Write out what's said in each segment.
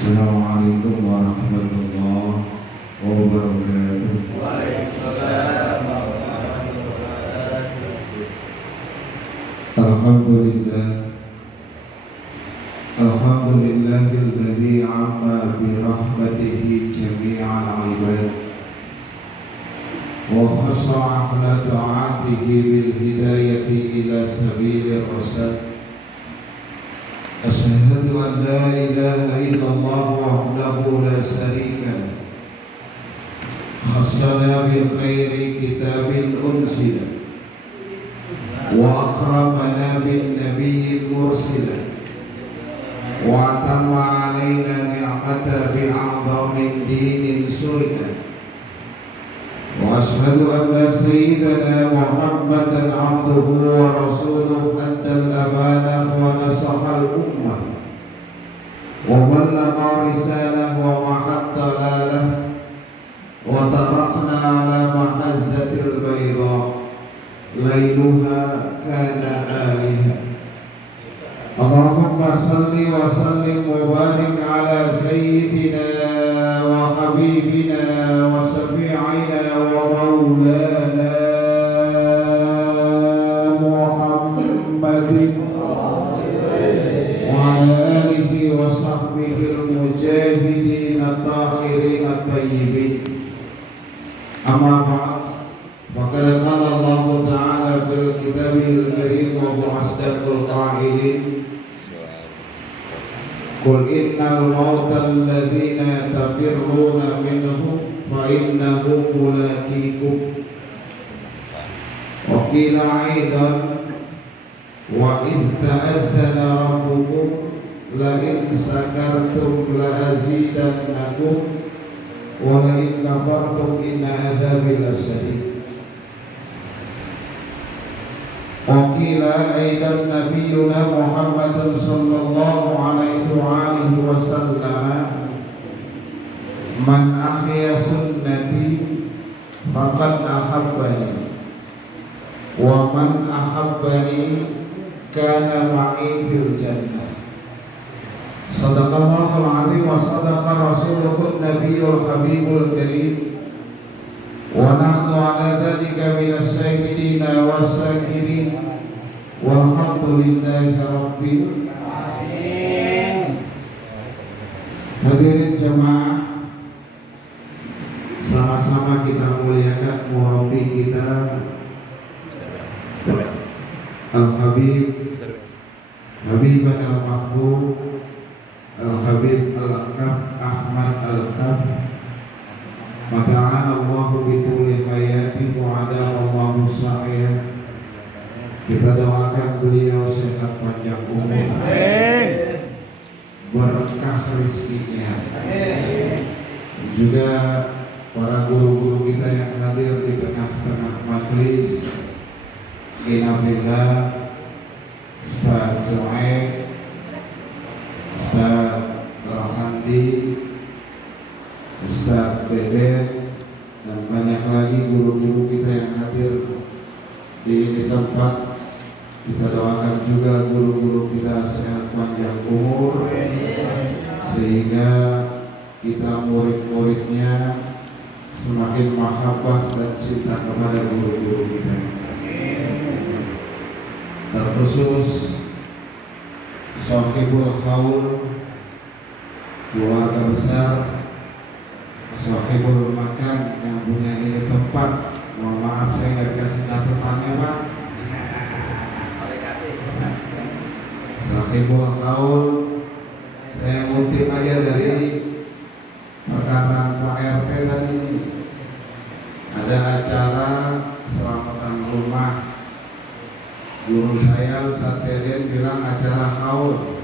Assalamualaikum warahmatullahi wabarakatuh. Waalaikumsalam warahmatullahi wabarakatuh. Alhamdulillahilladzi amma bi rahmatihi jami'al ibad wa khassa ahla ta'atihi bil hidayati ila sabilir rasyad. Asyhadu an la ilaha illallah wahdahu la syarika lahu khassana bil khairi kitabin unzila wa akramana bin nabiyyin mursila wa atamma alaina ni'mata bi'a'zamin dinin surika wa ashhadu an la sayyidana Muhammadan abduhu wa rasuluhu addal amanah wa nasahal ummah wa ballagha risalah wa ma'ad dalalah wa tarakna ala mahazzatil bayda lailuha kana aliha. Allahumma salli wa sallim wa barik ala sayyidina wa habibina wa syafi'ina wa maulana Muhammadin wa ala alihi wa sahbihi al-mujahidin at-tahirin at-tayyibin. Amma ba'd, faqad qala Allah ta'ala bil kitabil karim wa huwa asdaqul qa'ilin. Qul innal mauta alladhina tafirruna minhu fa innahu mulaqikum. Wa qila aidan wa idh ta'azzana rabbukum la in sakartum la azidannakum wa la in kafartum inna adzabi lasyadid. Waqila aidan nabiyuna Muhammadun sallallahu alaihi wa alihi wasallam man ahya sunnati faqad ahabbani wa man ahabbani kana ma'i fil jannah. Sadaqallahul azim wa sadaqa rasuluhun nabiyyul habibul karim wa nahnu ala dhalika minas syahidina was-sakirin walhamdulillahi rabbil alamin. Hadirin jemaah, sama-sama kita muliakan murabbi kita Al-Habib Habiban Al-Mahbub Al-Habib Al-Kaf Ahmad Al-Kaf Mata'ala Allahu bituli hayati wa adallahu sa'ya. Kita doakan beliau sehat panjang umur, berkah rezekinya. Juga para guru-guru kita yang hadir di tengah-tengah majelis, Innabillah, Ustaz Suhaib, Ustaz Rahandi, Ustaz Deden, dan banyak lagi guru-guru kita yang hadir di tempat. Kita doakan juga guru-guru kita sehat panjang umur, sehingga kita murid-muridnya semakin mahabbah dan cinta kepada guru-guru kita. Terkhusus Shahibul Qaul, keluarga besar Shahibul Makan yang punya ini tempat. Mohon maaf saya nggak dikasih catatannya Pak. Shahibul Qaul, saya ngutip aja dari perkataan Pak RT tadi. Ada acara selamatan rumah. Guru saya Ustaz Deden bilang acara haul.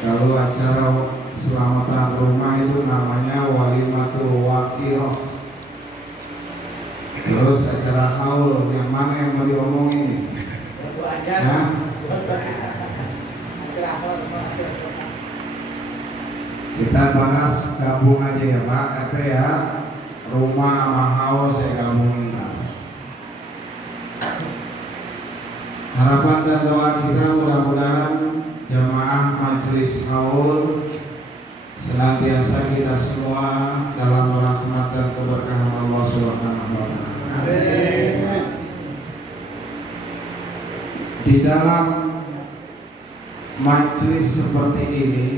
Kalau acara selamatan rumah itu namanya walimatul waqiroh. Terus acara haul yang mana yang mau diomongin nih? Nah, kita bahas gabung aja ya Pak, kata ya rumah sama haul saya gabungin. Harapan dan doa kita mudah-mudahan jamaah majelis haul dalam majelis seperti ini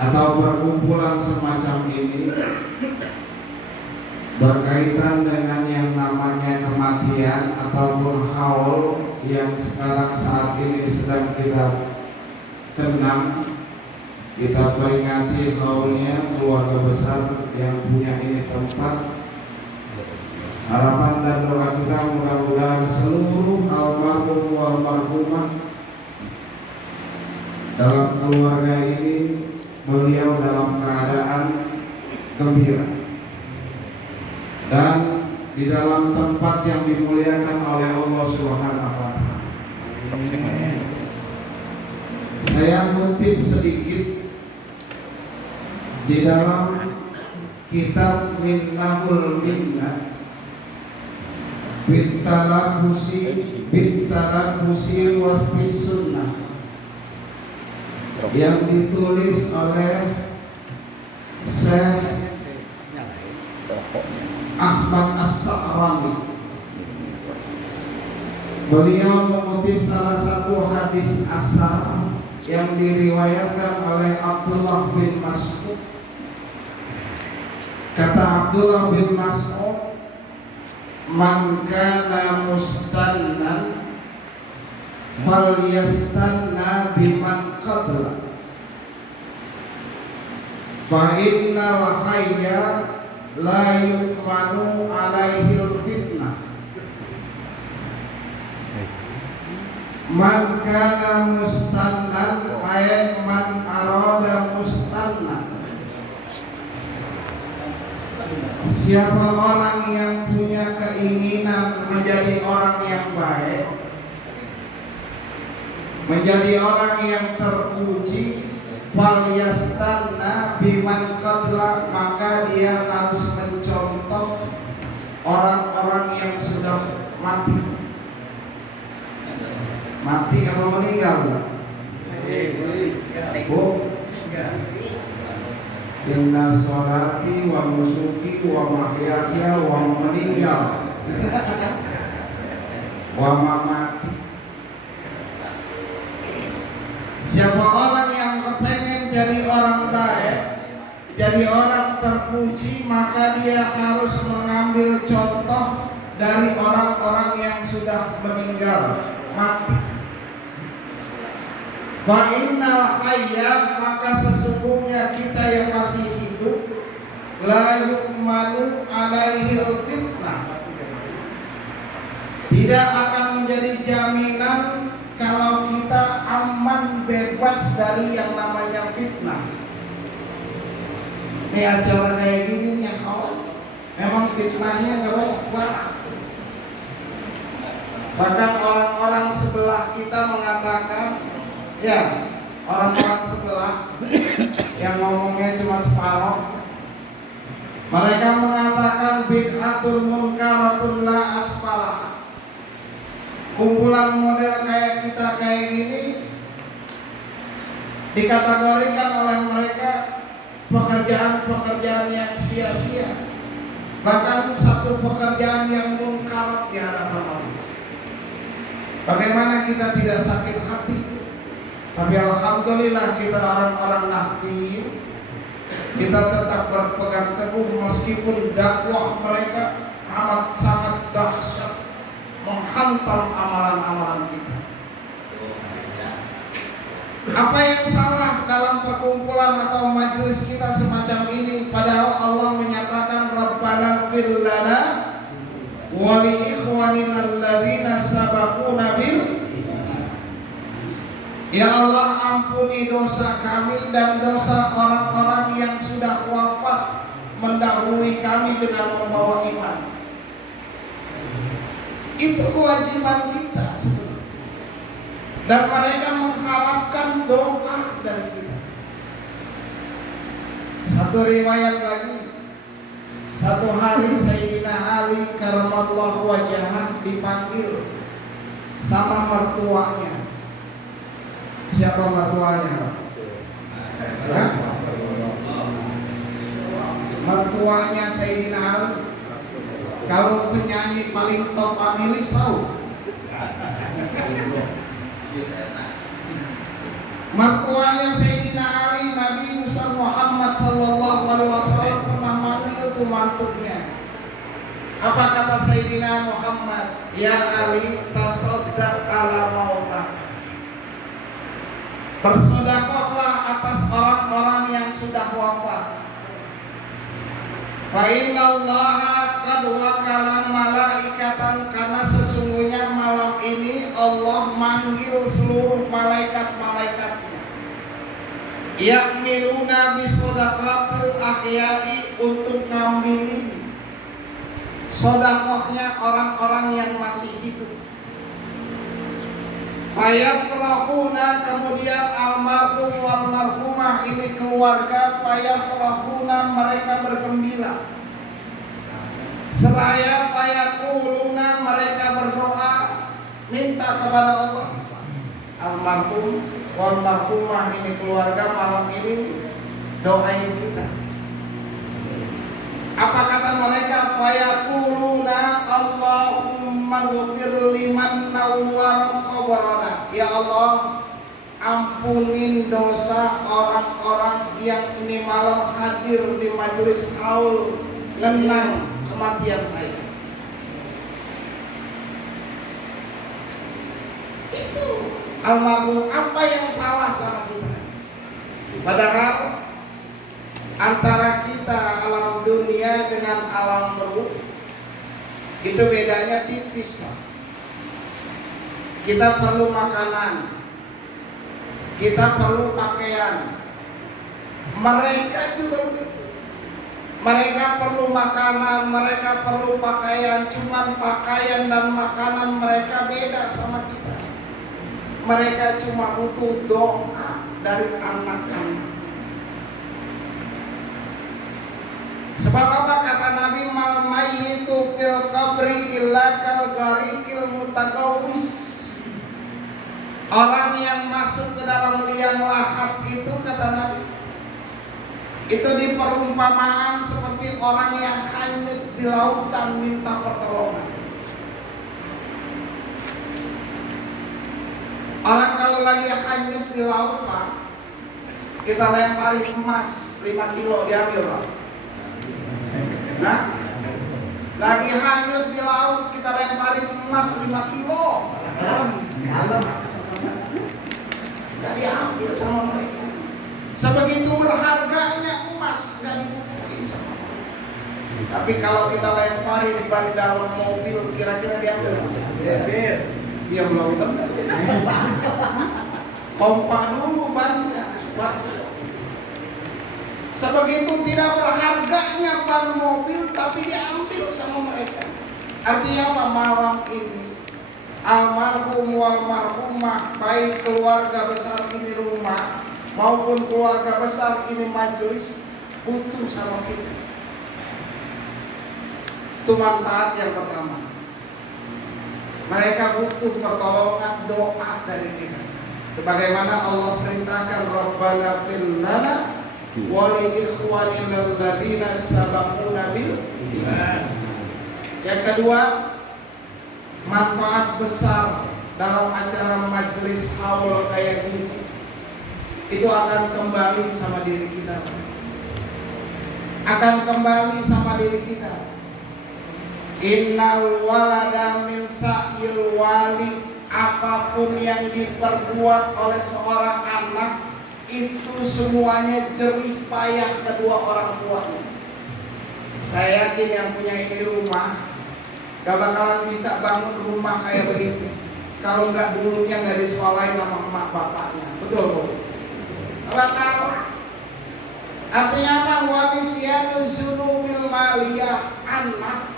atau perkumpulan semacam ini berkaitan dengan yang namanya kematian ataupun haul yang sekarang saat ini sedang kita kenang, kita peringati haulnya keluarga besar yang punya ini tempat. Harapan dan doa kita mudah-mudahan seluruh almarhum almarhumah dalam keluarga ini beliau dalam keadaan gembira dan di dalam tempat yang dimuliakan oleh Allah Subhanahu wa Ta'ala. Saya kutip sedikit di dalam kitab Minnahul Minnah Bitalabusi Wahfis Sunnah yang ditulis oleh Syekh Ahmad As-Sa'rani. Beliau mengutip salah satu hadis asar yang diriwayatkan oleh Abdullah bin Mas'ud. Kata Abdullah bin Mas'ud, "Man kana mustannan falyastanna biman qabla fa innal hayya la yu'manu alaihil fitnah." Man kana mustannan ay man arada mustannan. Siapa orang yang punya keinginan menjadi orang yang baik, menjadi orang yang terpuji, wal yastanna biman qabla, maka dia harus mencontoh orang-orang yang sudah mati. Mati apa meninggal? Inna sholati wa nusuki wa mahyaya wa meninggal wa mamati. Siapa orang yang kepengen jadi orang baik, jadi orang terpuji, maka dia harus mengambil contoh dari orang-orang yang sudah meninggal, mati. Wa innal hayya, maka sesungguhnya kita yang masih hidup, la yu'manu alaihil fitnah, tidak akan menjadi jaminan kalau kita aman bebas dari yang namanya fitnah. Ini acara kayak gini ya, memang fitnahnya gak banyak. Bahkan orang-orang sebelah kita mengatakan, ya, orang-orang sebelah yang ngomongnya cuma separuh, mereka mengatakan bid'atul munkaratun la asfalah. Kumpulan model kayak kita kayak gini dikategorikan oleh mereka pekerjaan-pekerjaan yang sia-sia, bahkan satu pekerjaan yang munkar di hadapan Allah. Bagaimana kita tidak sakit hati? Tapi alhamdulillah kita orang-orang Nahdiyin, kita tetap berpegang teguh meskipun dakwah mereka amat sangat dahsyat, menghantam amalan-amalan kita. Apa yang salah dalam perkumpulan atau majelis kita semacam ini? Padahal Allah menyatakan Rabbana fil lana wa li ikhwanina alladzina sabaquna bil. Ya Allah, ampuni dosa kami dan dosa orang-orang yang sudah wafat mendahului kami dengan membawa iman. Itu kewajiban kita. Dan mereka mengharapkan doa dari kita. Satu riwayat lagi, satu hari Sayyidina Ali karamallahu wajhah dipanggil sama mertuanya. Siapa mertuanya? Hah? Mertuanya Sayyidina Ali. Kalau penyanyi paling top Amili Saud. Mertuanya Sayyidina Ali, Nabi besar Muhammad sallallahu alaihi wasallam pernah manggil tuh mantunya. Apa kata Sayyidina Muhammad? Ya Ali, tasaddaq ala mautak. Bersedekahlah atas orang-orang yang sudah wafat. Fa innallaha qad wakala malaikatan, karena sesungguhnya malam ini Allah manggil seluruh malaikat-malaikatnya. Ya'miluna bisadaqatil ahya'i, untuk ngambilin sedekahnya orang-orang yang masih hidup. Fayafrahuna, kemudian almarhum wal marhumah ini keluarga, fayafrahuna, mereka bergembira. Seraya fayakuluna, mereka berdoa minta kepada Allah. Almarhum wal marhumah ini keluarga, malam ini doain kita. Apa kata mereka? Fayakuluna Allahumma ghfir liman nawwar qabrana. Ya Allah, ampunin dosa orang-orang yang ini malam hadir di majelis haul ngenang kematian saya. Itu almarhum. Apa yang salah sama kita? Padahal antara kita alam dunia dengan alam ruh itu bedanya tipis. Kita perlu makanan, kita perlu pakaian. Mereka juga begitu. Mereka perlu makanan, mereka perlu pakaian. Cuman pakaian dan makanan mereka beda sama kita. Mereka cuma butuh doa dari anak-anak. Sebab apa kata Nabi, mal mayyitu fil qabri illa kal gharikil mutagawwis. Orang yang masuk ke dalam liang lahat itu, kata Nabi, itu diperumpamaan seperti orang yang hanyut di lautan minta pertolongan. Orang kalau lagi hanyut di laut, Pak, kita lemparin emas 5 kilo, diambil, Pak. Nah, lagi hanyut di laut, kita lemparin emas 5 kilo, gak diambil sama mereka. Sebegitu berharganya emas, gak dibutuhin sama mereka. Tapi kalau kita lemparin ban dalam mobil, kira-kira diambil? Dia belum tentu. Kompak dulu bannya. Sebegitu tidak berharganya ban mobil, tapi diambil sama mereka. Artinya apa? Malam ini almarhum wal marhumah, baik keluarga besar ini rumah maupun keluarga besar ini majelis, butuh sama kita. Itu manfaat yang pertama. Mereka butuh pertolongan, doa dari kita. Sebagaimana Allah perintahkan, Rabbana fil lana wa li ikhwanina alladziina sabaquna bil iman. Yang kedua, manfaat besar dalam acara majelis haul kayak gini, itu akan kembali sama diri kita. Akan kembali sama diri kita. Innal walada min sa'il wali, apapun yang diperbuat oleh seorang anak itu semuanya jerih payah kedua orang tuanya. Saya yakin yang punya ini rumah gak bakalan bisa bangun rumah kayak begini kalau nggak dulunya nggak disekolahin sama emak bapaknya. Betul, Bu? Bakal. Artinya apa? Wabisyanu zunubil maliyah, anak.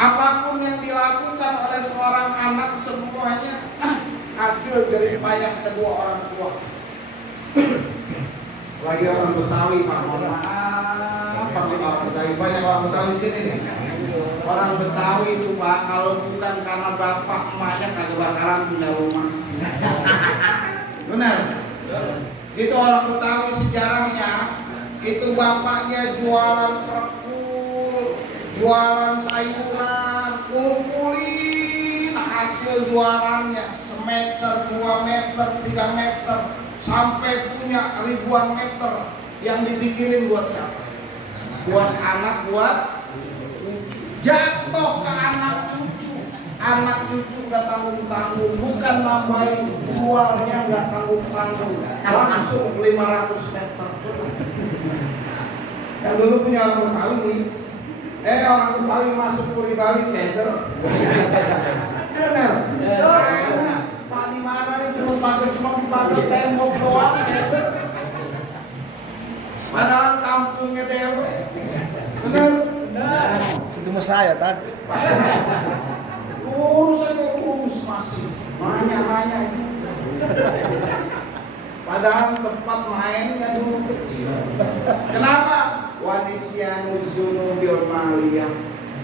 Apapun yang dilakukan oleh seorang anak semuanya hasil dari payah kedua orang tua. Lagi orang Betawi, Pak, mohon maaf, orang Betawi, banyak orang Betawi di sini nih. Orang Betawi itu, Pak, kalau bukan karena bapak emaknya kagak bakalan punya rumah. Benar? Itu orang Betawi sejarahnya, itu bapaknya jualan perkul, jualan sayuran, ngumpulin hasil jualannya, meter, 2 meter, 3 meter, sampai punya ribuan meter. Yang dipikirin buat siapa? Buat anak, buat jatuh ke anak cucu. Anak cucu gak tanggung-tanggung, bukan nambahin, jualnya gak tanggung-tanggung, langsung 500 meter. Yang dulu punya orang Betawi nih, orang Betawi masuk Puri Bali keder. Bener? Pak di mana nih cuma pakai tembok doang keder. Padahal kampungnya dewe. Bener? Itu mas saya tadi. Urus masih banyak. Padahal tempat mainnya dulu kecil. Kenapa? Wanisianu zunubil maliyah,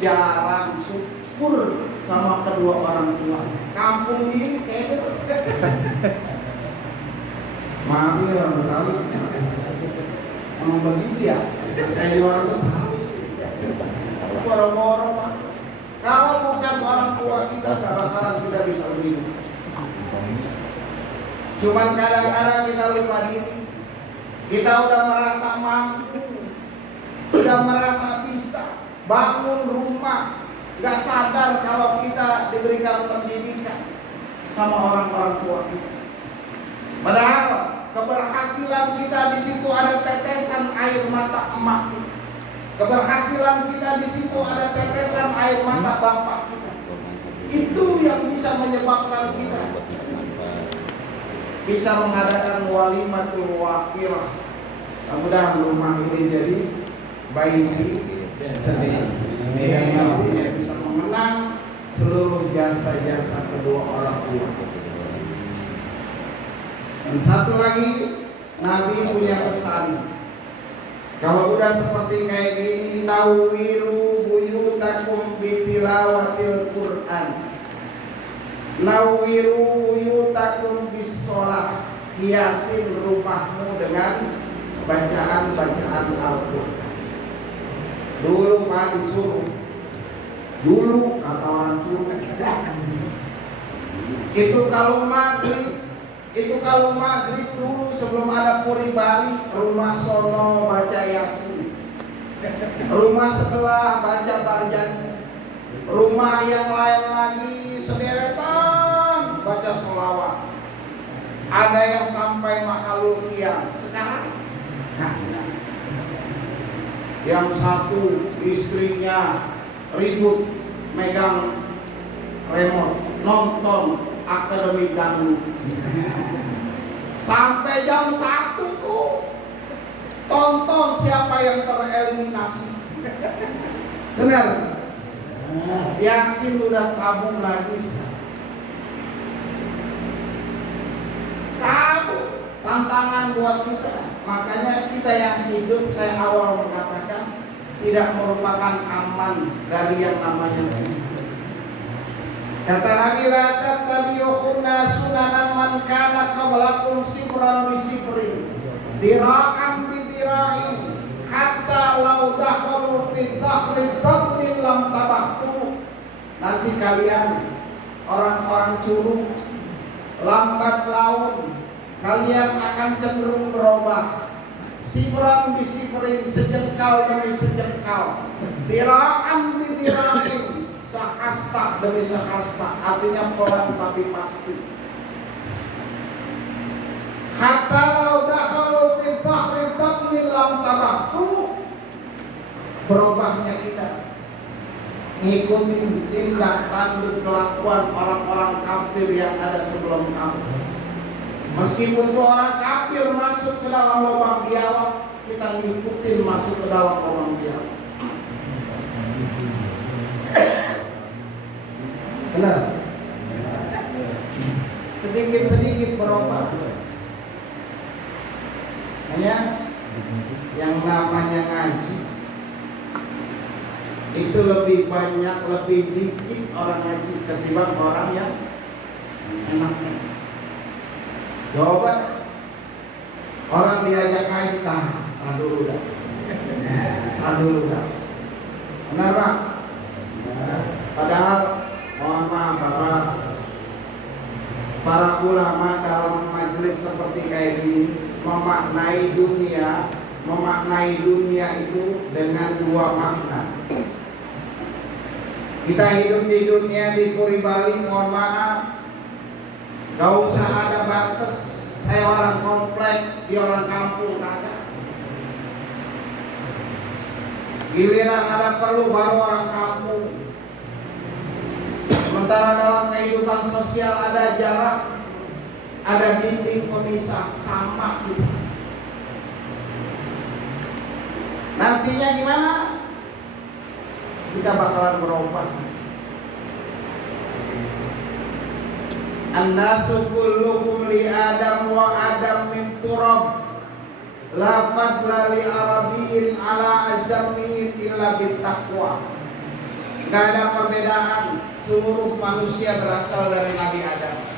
jarang syukur sama kedua orang tua. Kampung ini kayak maaf ya orang Betawi. Emang begitu ya? Kayak orang Betawi sih. Boro-boro Pak. Kalau bukan orang tua kita, gak bakalan kita bisa begini. Cuman kadang-kadang kita lupa diri. Kita udah merasa mampu, udah merasa bisa bangun rumah, gak sadar kalau kita diberikan pendidikan sama orang-orang tua kita. Padahal keberhasilan kita di situ ada tetesan air mata emak kita. Keberhasilan kita di situ ada tetesan air mata bapak kita. Itu yang bisa menyebabkan kita bisa mengadakan walimatul wakirah. Mudah-mudahan rumah ini jadi baik sedih. Dan nantinya bisa mengenang seluruh jasa-jasa kedua orang tua. Dan satu lagi, Nabi punya pesan. Kalau udah seperti kayak gini, nawiru buyutakum bitilawatil Quran. Nawiru buyutakum bisolah. Hiasin rumahmu dengan bacaan-bacaan Al-Quran. Dulu Pak disuruh. Dulu kata orang suruh. Itu kalau maghrib dulu sebelum ada Puri Bali, rumah sono baca Yasin, rumah sebelah baca Barjani, rumah yang lain lagi sederetan baca sholawat. Ada yang sampai mahalul qiyam. Sekarang, yang satu istrinya ribut megang remote nonton Akademi Dangdut sampai jam 1 tuh tonton siapa yang tereliminasi. Benar? Yasin udah tabung lagi. Tabu tantangan buat kita. Makanya kita yang hidup, saya awal mengatakan, tidak merupakan aman dari yang namanya kata Nabi, la tattabi'unna sunanan man kana qablakum sibran bi sibrin, dira'an bi dira'in, hatta law dakhalu fi dakhli tabnin lam tabahtu. Nanti kalian orang-orang curug, lambat laun, kalian akan cenderung berubah. Sibran bi sibrin, sejengkal demi sejengkal, dira'an bi dira'in, sahasta demi sahasta, artinya pelan tapi pasti. Hatta law dakhalu fi dakhli tabnin lam tabahtu. Berubahnya kita ngikutin tindak tanduk kelakuan orang-orang kafir yang ada sebelum kamu. Meskipun tuh orang kafir masuk ke dalam lubang biawak, kita ngikutin masuk ke dalam lubang biawak. Benar? Sedikit-sedikit berubah. Hanya yang namanya ngaji itu lebih banyak, lebih dikit orang ngaji ketimbang orang yang enaknya. Coba orang diajak ngaji, tahan dulu dah. Benar Pak? Padahal mohon maaf Bapak, para ulama dalam majelis seperti kayak gini memaknai dunia itu dengan dua makna. Kita hidup di dunia di Puri Bali, mohon maaf, gak usah ada batas. Saya orang komplek, dia orang kampung, kagak. Giliran ada perlu baru orang kampung. Sementara dalam kehidupan sosial ada jarak, ada dinding pemisah, sama kita. Nantinya gimana? Kita bakalan berubah. An-nasu kulluhum li Adam wa Adam min turab. La fadla li arabiyyin ala azamiyyin illa bittaqwa. Gak ada perbedaan, seluruh manusia berasal dari Nabi Adam.